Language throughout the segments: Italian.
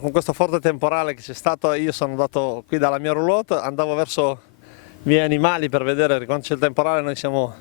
Con questo forte temporale che c'è stato, io sono andato qui dalla mia roulotte, andavo verso i miei animali per vedere, quando c'è il temporale noi siamo,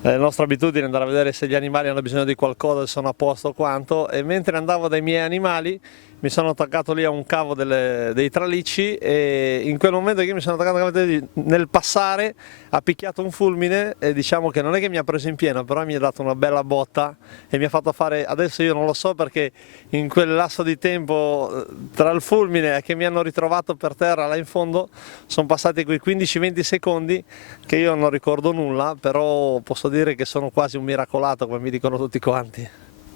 è la nostra abitudine andare a vedere se gli animali hanno bisogno di qualcosa, se sono a posto o quanto, e mentre andavo dai miei animali mi sono attaccato lì a un cavo dei tralicci e in quel momento che io mi sono attaccato nel passare ha picchiato un fulmine e diciamo che non è che mi ha preso in pieno, però mi ha dato una bella botta e mi ha fatto fare, adesso io non lo so perché in quel lasso di tempo tra il fulmine e che mi hanno ritrovato per terra là in fondo sono passati quei 15-20 secondi che io non ricordo nulla, però posso dire che sono quasi un miracolato come mi dicono tutti quanti.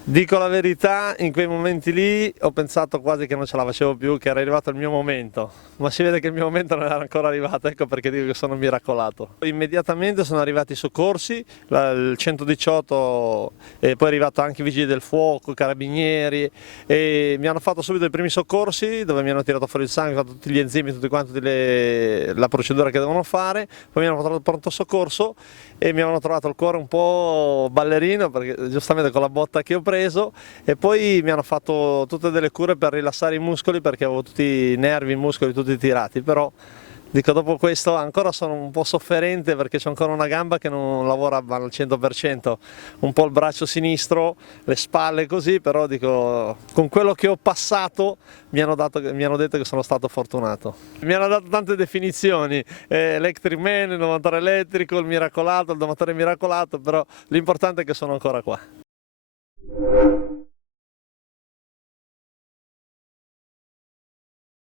Dico la verità, in quei momenti lì ho pensato quasi che non ce la facevo più, che era arrivato il mio momento, ma si vede che il mio momento non era ancora arrivato, ecco perché dico che sono miracolato. Immediatamente sono arrivati i soccorsi, il 118 e poi è arrivato anche i vigili del fuoco, i carabinieri e mi hanno fatto subito i primi soccorsi dove mi hanno tirato fuori il sangue, fatto tutti gli enzimi, tutti quanti la procedura che devono fare, poi mi hanno fatto il pronto soccorso e mi avevano trovato il cuore un po' ballerino perché giustamente con la botta che ho preso e poi mi hanno fatto tutte delle cure per rilassare i muscoli perché avevo tutti i nervi, i muscoli tutti tirati, però dico dopo questo ancora sono un po' sofferente perché c'è ancora una gamba che non lavora al 100%, un po' il braccio sinistro, le spalle così, però dico con quello che ho passato mi hanno detto che sono stato fortunato. Mi hanno dato tante definizioni, Electric Man, il domatore elettrico, il miracolato, il domatore miracolato, però l'importante è che sono ancora qua.